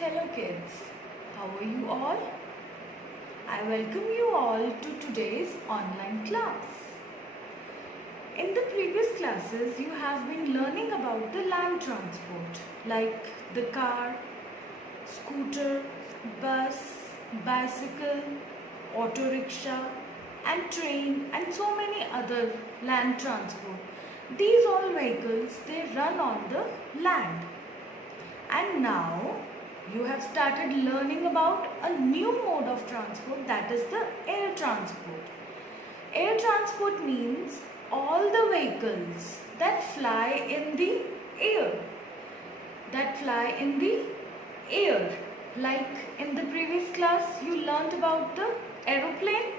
Hello kids, how are you all? I welcome you all to today's online class. In the previous classes, you have been learning about the land transport like the car, scooter, bus, bicycle, auto rickshaw and train and so many other land transport. These all vehicles, they run on the land. And now you have started learning about a new mode of transport, that is the air transport. Air transport means all the vehicles that fly in the air. Like in the previous class you learnt about the aeroplane.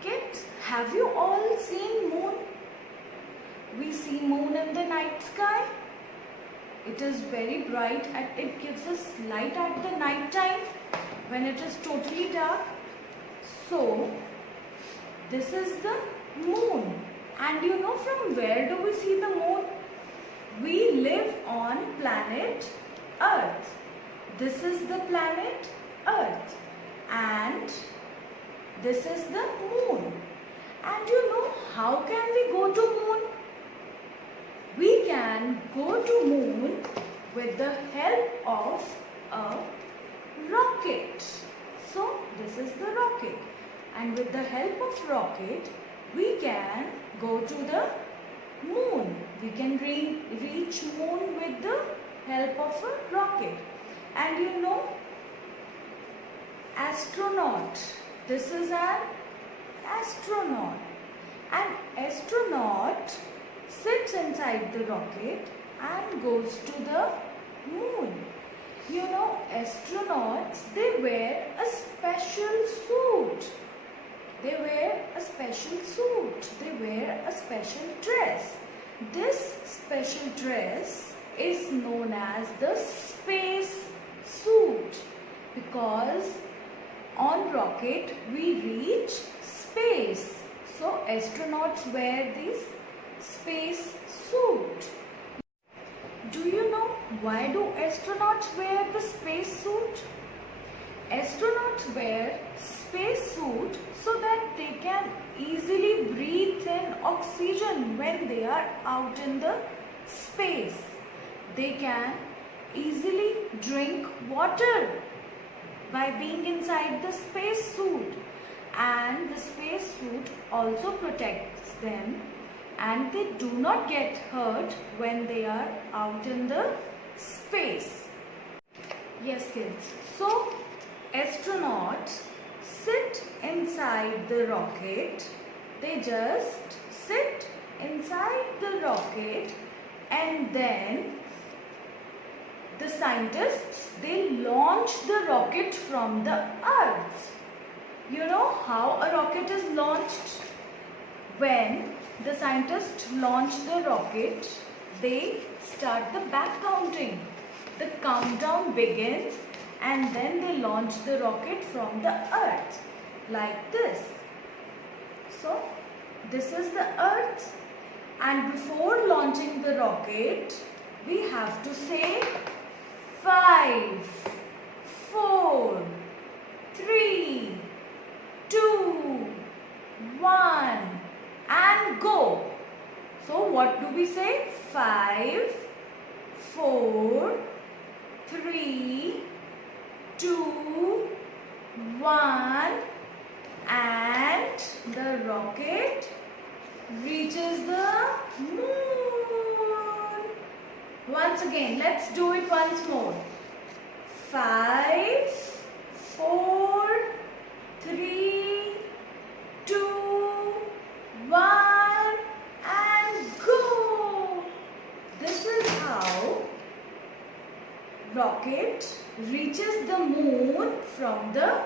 Kids, have you all seen moon? We see moon in the night sky. It is very bright and it gives us light at the night time when it is totally dark. So, this is the moon. And you know from where do we see the moon? We live on planet Earth. This is the planet Earth. And this is the moon. And you know how can we go to moon? We can go to moon with the help of a rocket. So this is the rocket, and with the help of rocket we can go to the moon. We can reach moon with the help of a rocket. And you know, astronaut. This is an astronaut. An astronaut sits inside the rocket and goes to the moon. You know, astronauts, they wear a special suit. They wear a special dress. This special dress is known as the space suit, because on rocket we reach space. So astronauts wear this space suit. Do you know why do astronauts wear the space suit? Astronauts wear space suit so that they can easily breathe in oxygen when they are out in the space. They can easily drink water by being inside the space suit, and the space suit also protects them and they do not get hurt when they are out in the space. Yes kids, so astronauts sit inside the rocket. They just sit inside the rocket, and then the scientists, they launch the rocket from the earth. You know how a rocket is launched? When the scientists launch the rocket, they start the back counting. The countdown begins and then they launch the rocket from the earth like this. So this is the earth, and before launching the rocket we have to say 5, 4, 3, 2, 1 and go. So what do we say? 5, 4, 3, 2, 1 and the rocket reaches the moon. Once again, let's do it once more. 5, 4, 3, 2, 1 and go. This is how rocket reaches the moon from the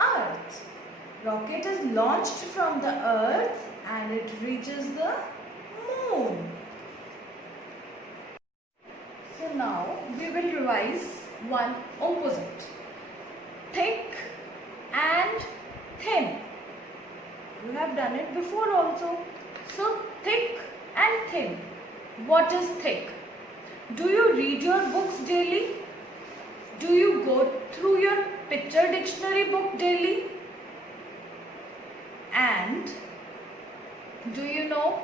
earth. Rocket is launched from the earth and it reaches the moon. So now we will revise one opposite. Thick and thin. You have done it before also. So thick and thin. What is thick? Do you read your books daily? go through your picture dictionary book daily? And do you know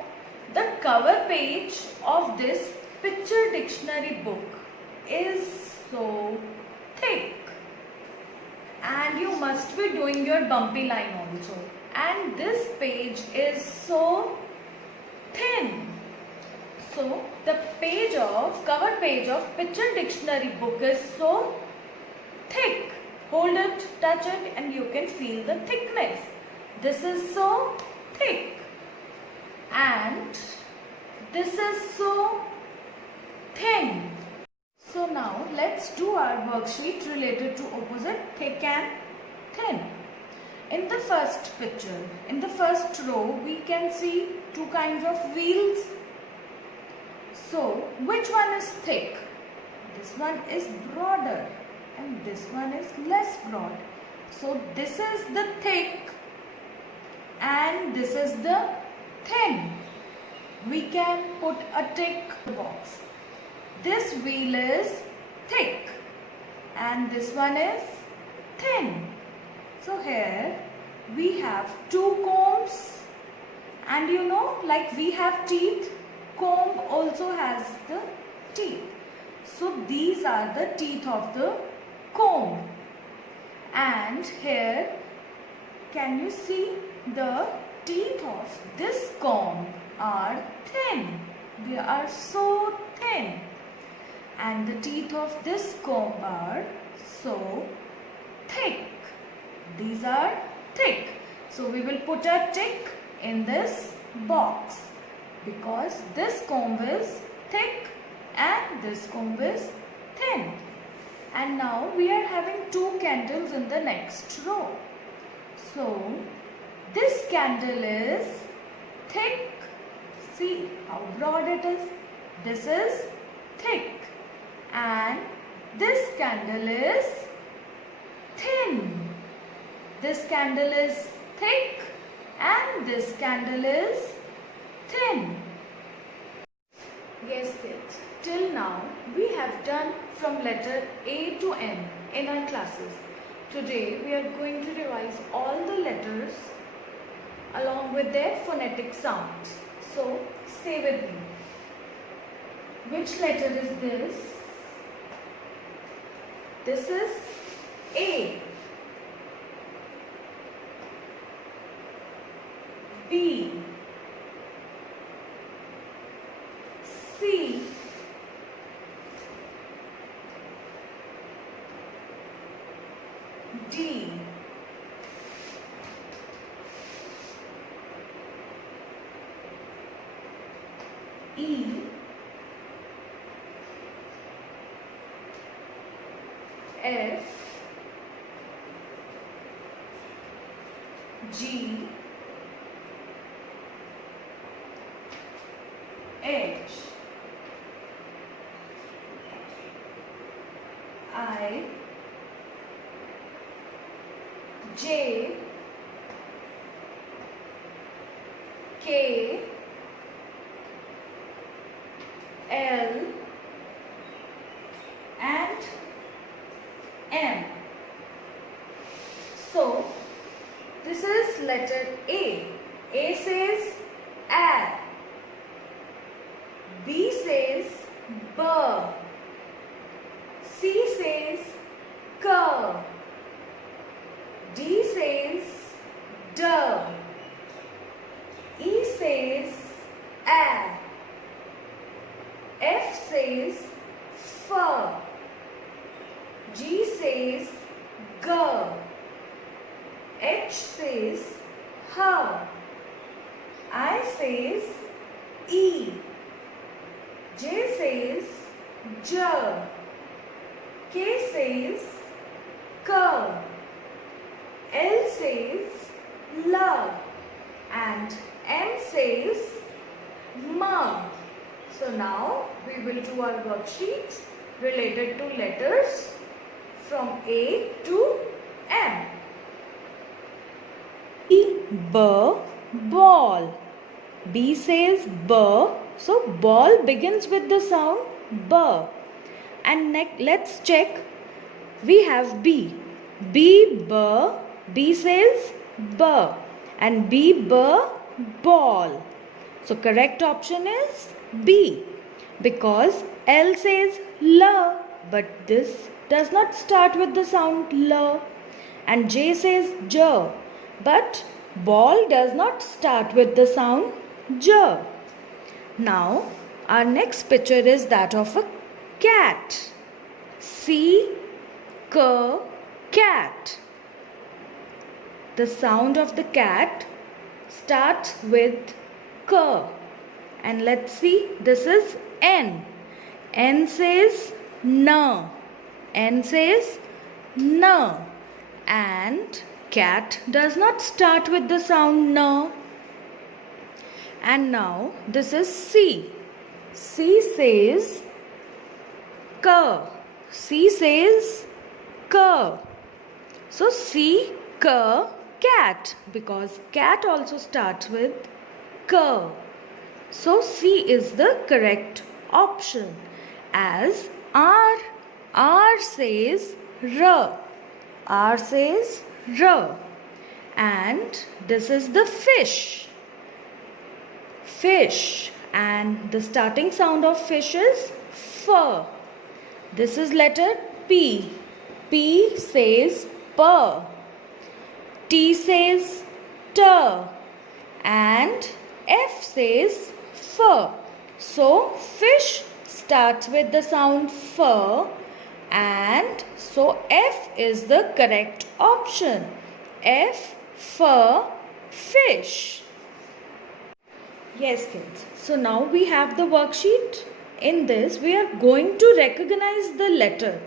the cover page of this picture dictionary book is so thick, and you must be doing your bumpy line also, and this page is so thin. So the cover page of picture dictionary book is so thick. Hold it, touch it, and you can feel the thickness. This is so thick, and this is so thin. So now let's do our worksheet related to opposite thick and thin. In the first picture, in the first row, we can see two kinds of wheels. So which one is thick? This one is broader and this one is less broad. So this is the thick and this is the thin. We can put a tick box. This wheel is thick and this one is thin. So here we have two combs, and you know, like we have teeth, comb also has the teeth. So these are the teeth of the comb. And here, can you see the teeth of this comb are thin. They are so thin. And the teeth of this comb are so thick. These are thick. So we will put a tick in this box because this comb is thick and this comb is thin. And now we are having two candles in the next row. So this candle is thick. See how broad it is. This is thick. And this candle is thin. This candle is thick and this candle is thin. Yes kids, till now we have done from letter A to N in our classes. Today we are going to revise all the letters along with their phonetic sounds. So stay with me. Which letter is this? This is A. B. C. D. E. F. G. H. I. J. K. L. And M. So this is letter A. A says A. B says B. C says K. D says D. E says A. F says F. G says G. H says H. I says E. J says J. K says K. L says L. And M says M. So now we will do our worksheets related to letters from A to M. B, ball. B says B. So ball begins with the sound B. And next let's check we have B. B, B. B says B. And B, B, ball. So correct option is B. Because L says L. But this does not start with the sound L. And J says J. But ball does not start with the sound J. Now our next picture is that of a cat. C, K, cat. The sound of the cat starts with K. And let's see, this is N. N says N. N says N. And cat does not start with the sound N. And now this is C. C says K. C says K. So C, K, cat. Because cat also starts with K. So C is the correct option. As R. R says R. R says R. And this is the fish. Fish. And the starting sound of fish is F. This is letter P. P says P. T says T. And F says F. So fish starts with the sound F. And so F is the correct option. F, F, fish. Yes kids, so now we have the worksheet. In this we are going to recognize the letter.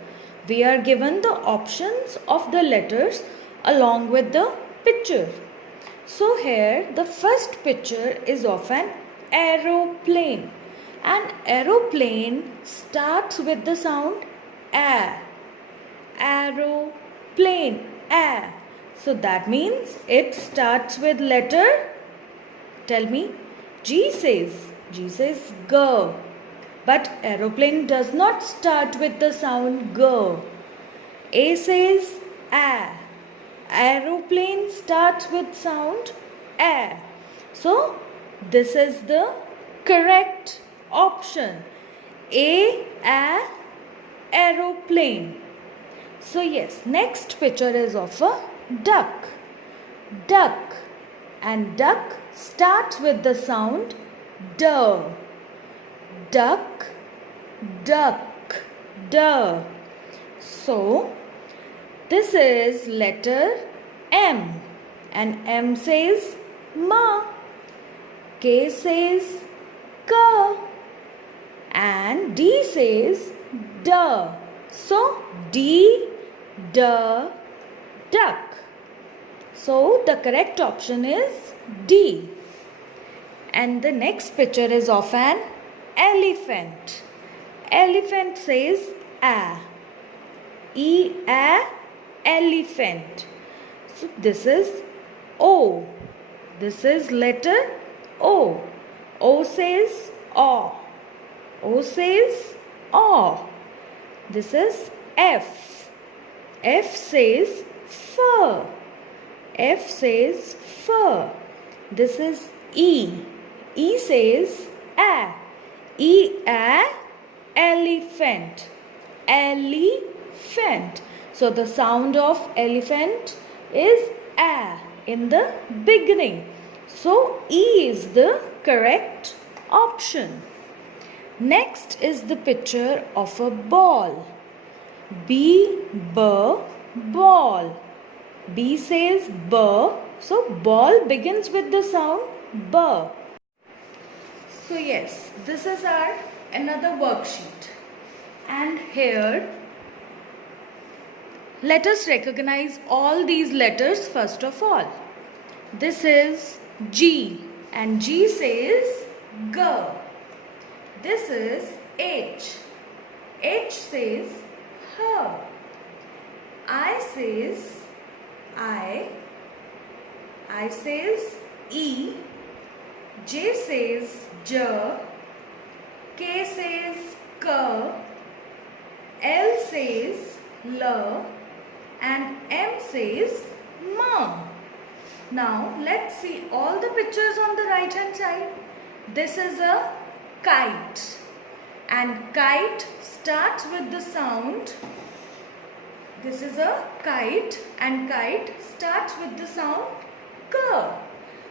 We are given the options of the letters along with the picture. So here the first picture is of an aeroplane. An aeroplane starts with the sound A. Aeroplane, A. So that means it starts with letter, tell me, G says G. But aeroplane does not start with the sound G. A says A. Aeroplane starts with sound A. So this is the correct option. A, aeroplane. So yes, next picture is of a duck. Duck. And duck starts with the sound D. Duck, duck, D. So this is letter M. And M says Ma. K says K. And D says D. So D, duck. So the correct option is D. And the next picture is of an elephant. Elephant says A. Elephant. So this is O. This is letter O. O says O. O says O. This is F. F says F. F says F. This is E. E says A. Elephant. Elephant. So the sound of elephant is A in the beginning. So E is the correct option. Next is the picture of a ball. B, ball. B says B. So ball begins with the sound B. So yes, this is our another worksheet. And here, let us recognize all these letters first of all. This is G. And G says G. This is H. H says H. I says I. I says E. J says J. K says K. L says L, and M says Ma. Now let's see all the pictures on the right hand side. This is a kite, and kite starts with the sound. This is a kite, and kite starts with the sound K.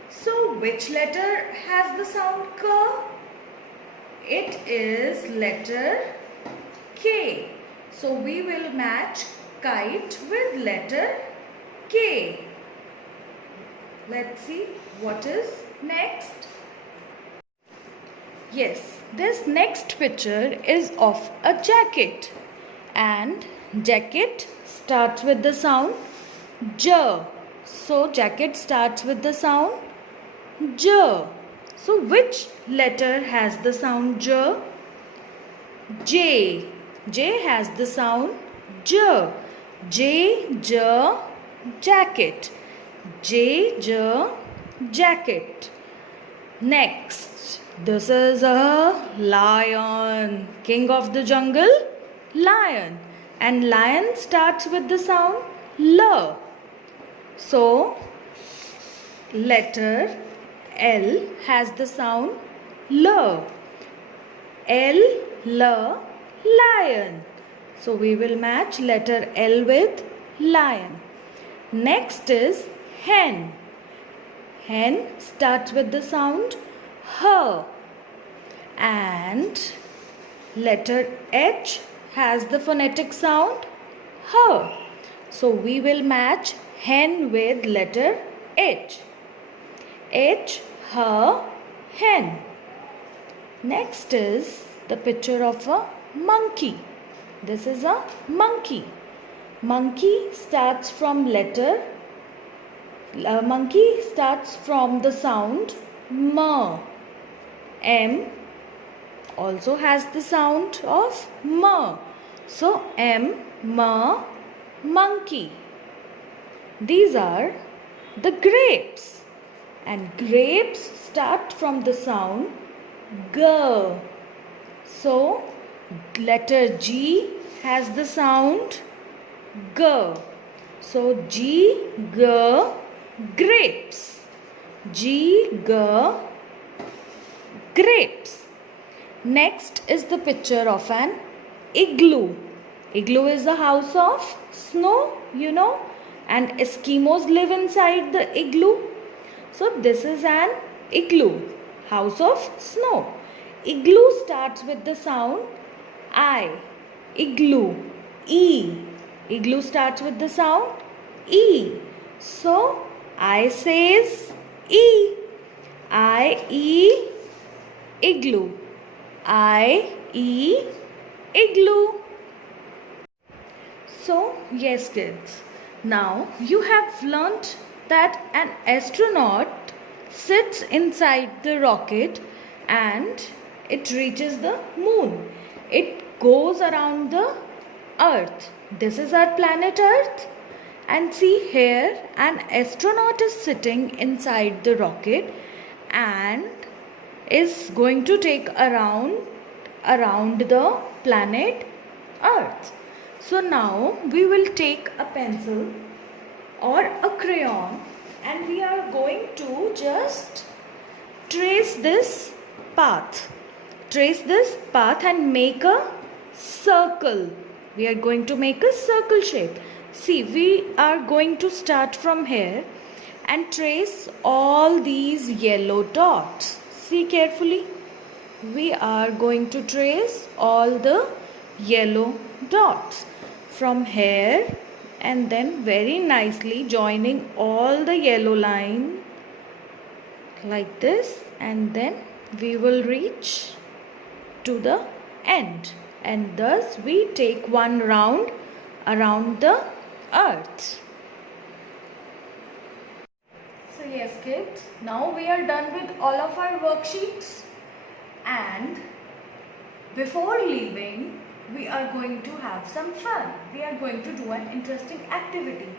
So which letter has the sound K? It is letter K. So we will match kite with letter K. Let's see what is next. Yes, this next picture is of a jacket, and jacket starts with the sound J. So jacket starts with the sound J. So which letter has the sound J? J. J has the sound J. J, jacket. J, jacket. Next, this is a lion. King of the jungle, lion. And lion starts with the sound L. So, letter L has the sound L. L, lion. So, we will match letter L with lion. Next is hen. Hen starts with the sound H. And letter H has the phonetic sound H. So we will match hen with letter H. H, hen. Next is the picture of a monkey. This is a monkey. Monkey starts from the sound M. M also has the sound of M. So M, monkey. These are the grapes, and grapes start from the sound G. So letter G has the sound G. So G, grapes. G, grapes. Next is the picture of an igloo. Igloo is the house of snow, and Eskimos live inside the igloo. So this is an igloo, house of snow. Igloo starts with the sound I. Igloo, E. Igloo starts with the sound E. So I says E. I-E, igloo. I-E, igloo. So yes kids, now you have learnt that an astronaut sits inside the rocket and it reaches the moon. It goes around the earth. This is our planet Earth. And see here, an astronaut is sitting inside the rocket and is going to take around the planet Earth. So now we will take a pencil or a crayon and we are going to just trace this path. Trace this path and make a circle. We are going to make a circle shape. See, we are going to start from here and trace all these yellow dots. See carefully. We are going to trace all the yellow dots from here and then very nicely joining all the yellow line like this, and then we will reach to the end, and thus we take one round around the earth. So yes kids, now we are done with all of our worksheets, and before leaving we are going to have some fun. We are going to do an interesting activity.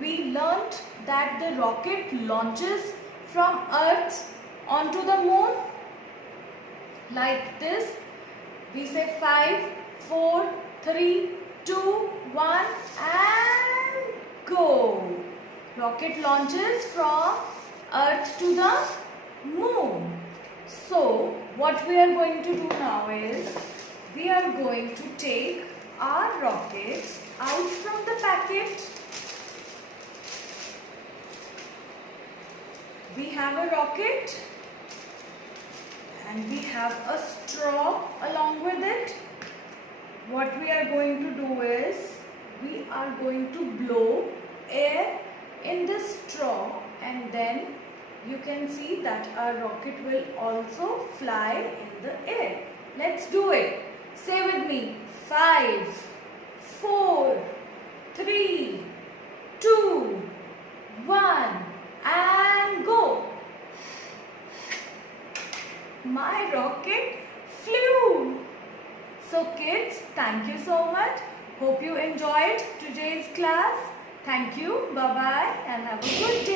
We learnt that the rocket launches from earth onto the moon like this. We say 5, 4, 3, 2, 1. rocket launches from Earth to the moon. So what we are going to do now is we are going to take our rockets out from the packet. We have a rocket and we have a straw along with it. What we are going to do is we are going to blow air in this straw, and then you can see that our rocket will also fly in the air. Let's do it. Say with me. 5, 4, 3, 2, 1 and go. My rocket flew. So kids, thank you so much. Hope you enjoyed today's class. Thank you. Bye-bye and have a good day.